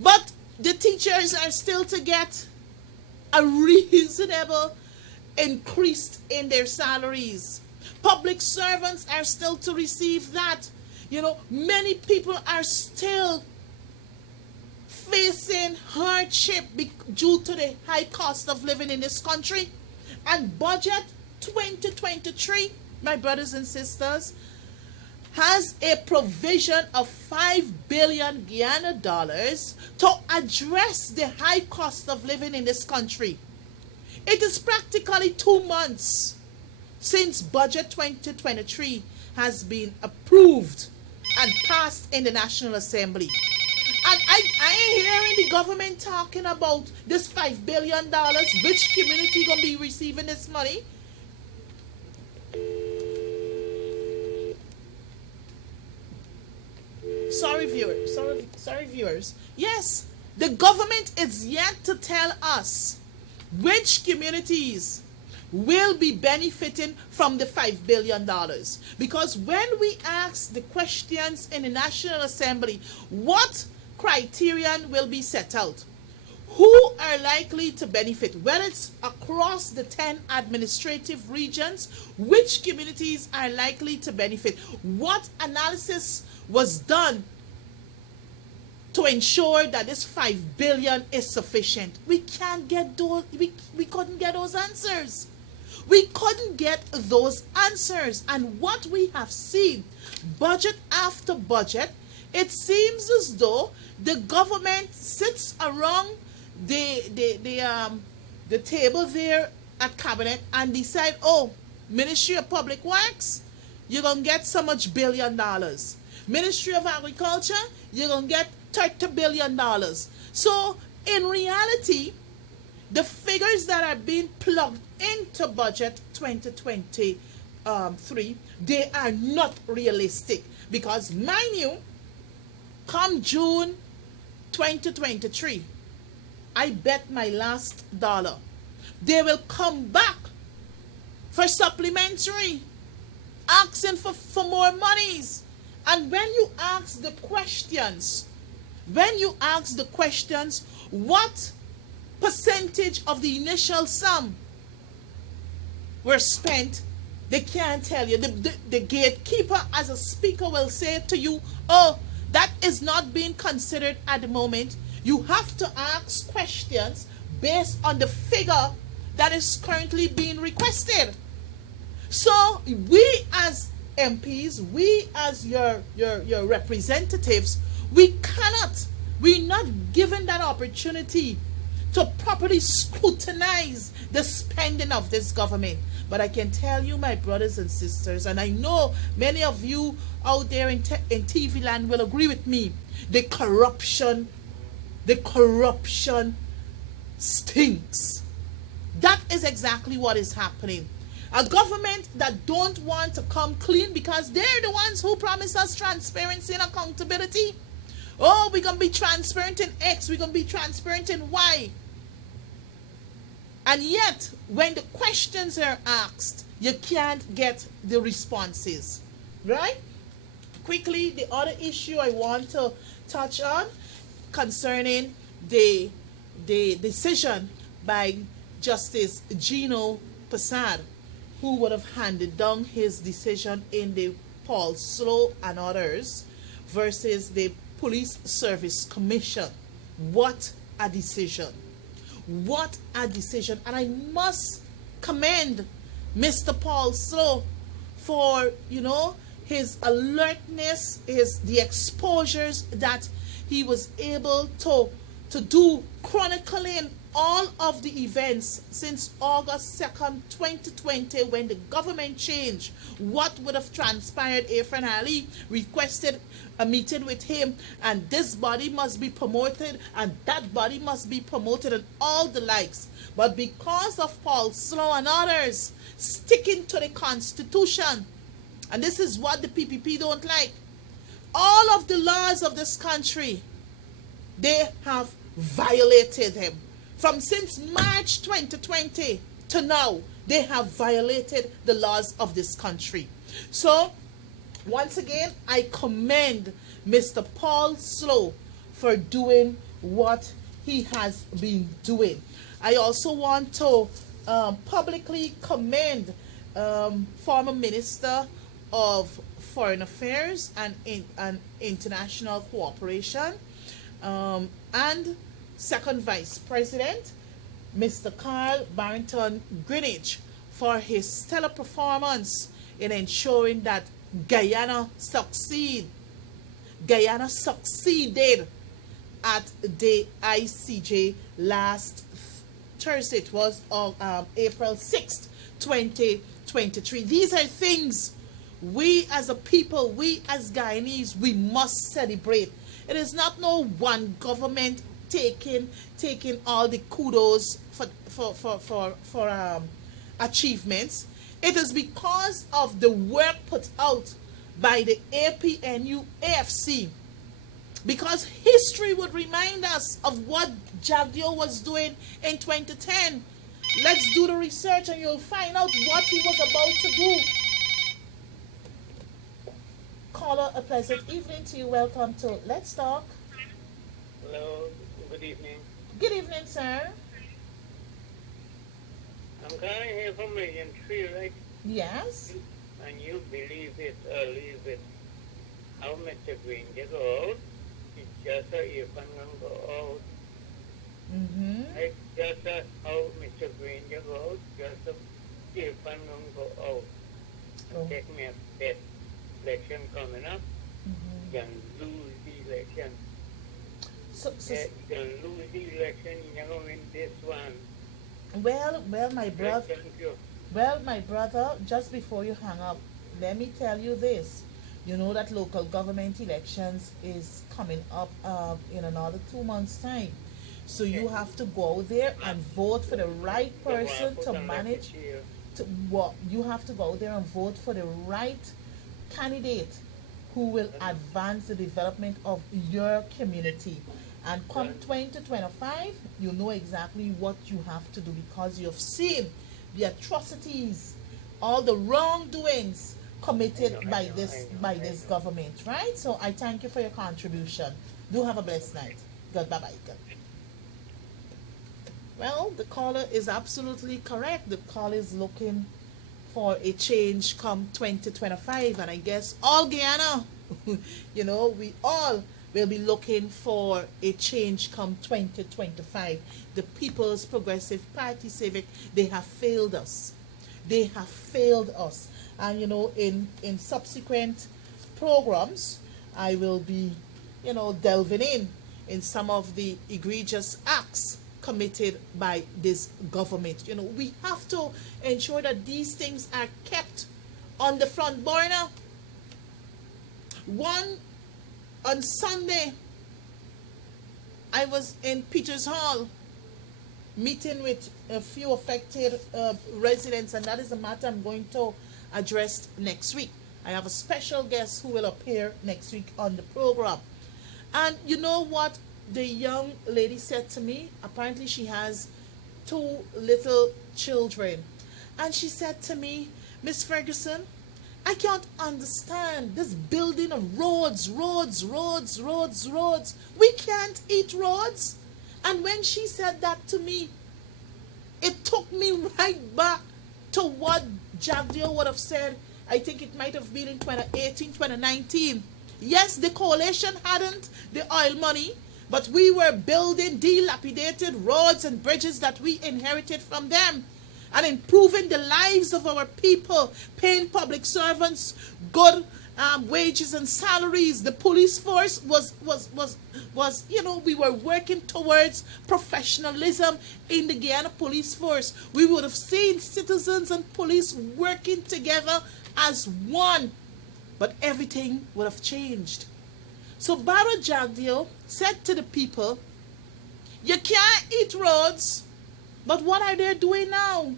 But the teachers are still to get a reasonable increase in their salaries. Public servants are still to receive that. Many people are still facing hardship due to the high cost of living in this country. And budget 2023, my brothers and sisters, has a provision of $5 billion Guyana dollars to address the high cost of living in this country. It is practically 2 months since budget 2023 has been approved and passed in the National Assembly. And I ain't hearing the government talking about this $5 billion. Which community gonna be receiving this money? Sorry, viewers. Yes, the government is yet to tell us which communities will be benefiting from the $5 billion. Because when we ask the questions in the National Assembly, what criterion will be set out? Who are likely to benefit? Whether it's across the 10 administrative regions, which communities are likely to benefit? What analysis was done to ensure that this $5 billion is sufficient? We can't get those. We couldn't get those answers. We couldn't get those answers. And what we have seen, budget after budget, it seems as though the government sits around the table there at cabinet and decide, oh, Ministry of Public Works, you're gonna get so much $1 billion. Ministry of Agriculture, you're gonna get $30 billion. So in reality, the figures that are being plugged into budget 2023, they are not realistic, because mind you, come June 2023, I bet my last dollar they will come back for supplementary, asking for more monies. And when you ask the questions, what percentage of the initial sum were spent, they can't tell you. The gatekeeper as a speaker will say to you, oh, that is not being considered at the moment. You have to ask questions based on the figure that is currently being requested. So we as MPs, we as your representatives, we're not given that opportunity to properly scrutinize the spending of this government. But I can tell you, my brothers and sisters, and I know many of you out there in TV land will agree with me, the corruption stinks. That is exactly what is happening. A government that don't want to come clean because they're the ones who promise us transparency and accountability. Oh, we're going to be transparent in X, we're going to be transparent in Y. And yet, when the questions are asked, you can't get the responses. Right? Quickly, the other issue I want to touch on concerning the decision by Justice Gino Passad, who would have handed down his decision in the Paul Slow and others versus the Police Service Commission. What a decision. What a decision. And I must commend Mr. Paul Slow for, his alertness, the exposures that he was able to do, chronicling all of the events since August 2nd, 2020, when the government changed. What would have transpired if Efren Ali requested a meeting with him, and this body must be promoted, and that body must be promoted, and all the likes. But because of Paul Slow and others sticking to the Constitution, and this is what the PPP don't like, all of the laws of this country, they have violated them. From since March 2020 to now, they have violated the laws of this country. So, once again, I commend Mr. Paul Slow for doing what he has been doing. I also want to publicly commend former Minister of Foreign Affairs and International Cooperation and Second Vice President, Mr. Carl Barrington Greenwich, for his stellar performance in ensuring that Guyana succeeded at the ICJ last Thursday. It was April 6th, 2023. These are things we as a people, we as Guyanese, we must celebrate. It is not no one government taking all the kudos for achievements. It is because of the work put out by the APNU AFC. Because history would remind us of what Jagdio was doing in 2010. Let's do the research and you'll find out what he was about to do. Caller, a pleasant evening to you. Welcome to Let's Talk. Hello, good evening. Good evening, sir. I'm calling here from Region 3, right? Yes. And you believe it or leave it. How Mr. Green get out? It's just a if I'm going to go out. It's just a how Mr. Green get out. Just a if I'm going to go out. Oh. Take me a bet. Election coming up. You can lose the election. So, You can lose the election. You're going to win this one. well, my brother. Thank you. Well, my brother, just before you hang up, let me tell you this. You know that local government elections is coming up in another 2 months' time. So you have to go out there and vote for the right person to manage. You have to go out there and vote for the right candidate who will advance the development of your community. And come 2025, you know exactly what you have to do because you've seen the atrocities, all the wrongdoings committed by this government, right? So I thank you for your contribution. Do have a blessed night. God, bye-bye. God. Well, the caller is absolutely correct. The caller is looking for a change come 2025, and I guess all Guyana, we all will be looking for a change come 2025. The People's Progressive Party Civic, they have failed us. They have failed us. And in subsequent programs, I will be, delving in some of the egregious acts committed by this government. We have to ensure that these things are kept on the front burner. On Sunday, I was in Peters Hall meeting with a few affected residents, and that is a matter I'm going to address next week. I have a special guest who will appear next week on the program. And you know what the young lady said to me? Apparently, she has two little children. And she said to me, Miss Ferguson, I can't understand this building of roads. We can't eat roads. And when she said that to me, it took me right back to what Jagdeo would have said. I think it might have been in 2018, 2019. Yes, the coalition hadn't the oil money, but we were building dilapidated roads and bridges that we inherited from them, and improving the lives of our people, paying public servants good wages and salaries. The police force was we were working towards professionalism in the Guyana police force. We would have seen citizens and police working together as one, but everything would have changed. So Baro Jagdeo said to the people, you can't eat roads, but what are they doing now?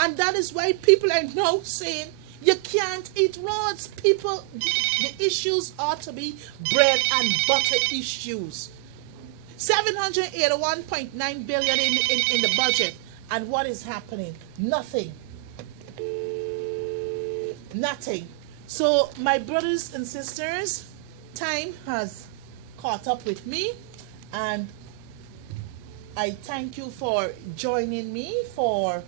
And that is why people are now saying, you can't eat roads. People, the issues ought to be bread and butter issues. 781.9 billion in the budget. And what is happening? Nothing. Nothing. So, my brothers and sisters, time has caught up with me, and I thank you for joining me for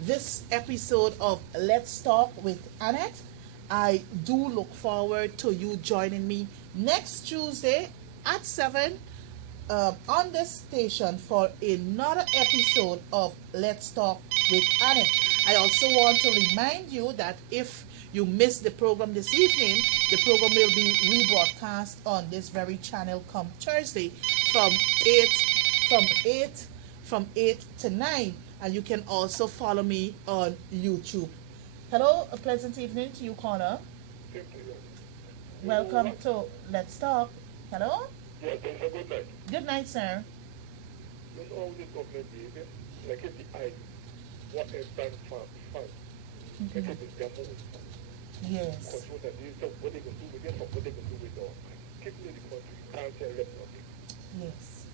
this episode of Let's Talk with Annette. I do look forward to you joining me next Tuesday at 7 on this station for another episode of Let's Talk with Annette. I also want to remind you that if you missed the program this evening, the program will be rebroadcast on this very channel come Thursday from 8 to 9. And you can also follow me on YouTube. Hello, a pleasant evening to you, Connor. Welcome to Let's Talk. Hello? Yes, a good night. Good night, sir. You know how this government is, like if the eye, what is done for fun, like if it's their own. Yes. Control that this is what they can do with this, or what they can do with all. Keep me the country, can't tell them nothing. Yes.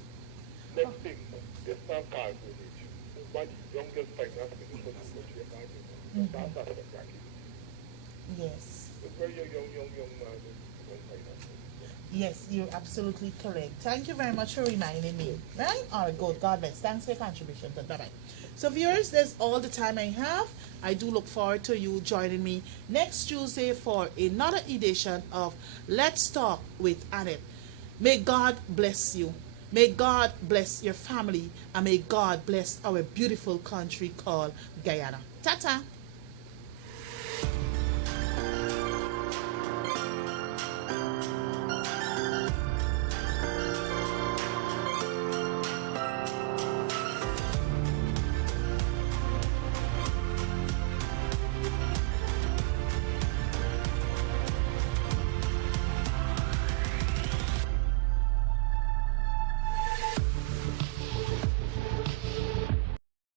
Next thing, the star card with it. One of the youngest finance ministers in the country, that's not a bracket. Yes. A very young man in finance. Yes, you're absolutely correct. Thank you very much for reminding me. Right? All right, good. God bless. Thanks for your contribution. Bye-bye. So, viewers, that's all the time I have. I do look forward to you joining me next Tuesday for another edition of Let's Talk with Annette. May God bless you. May God bless your family, and may God bless our beautiful country called Guyana. Ta-ta!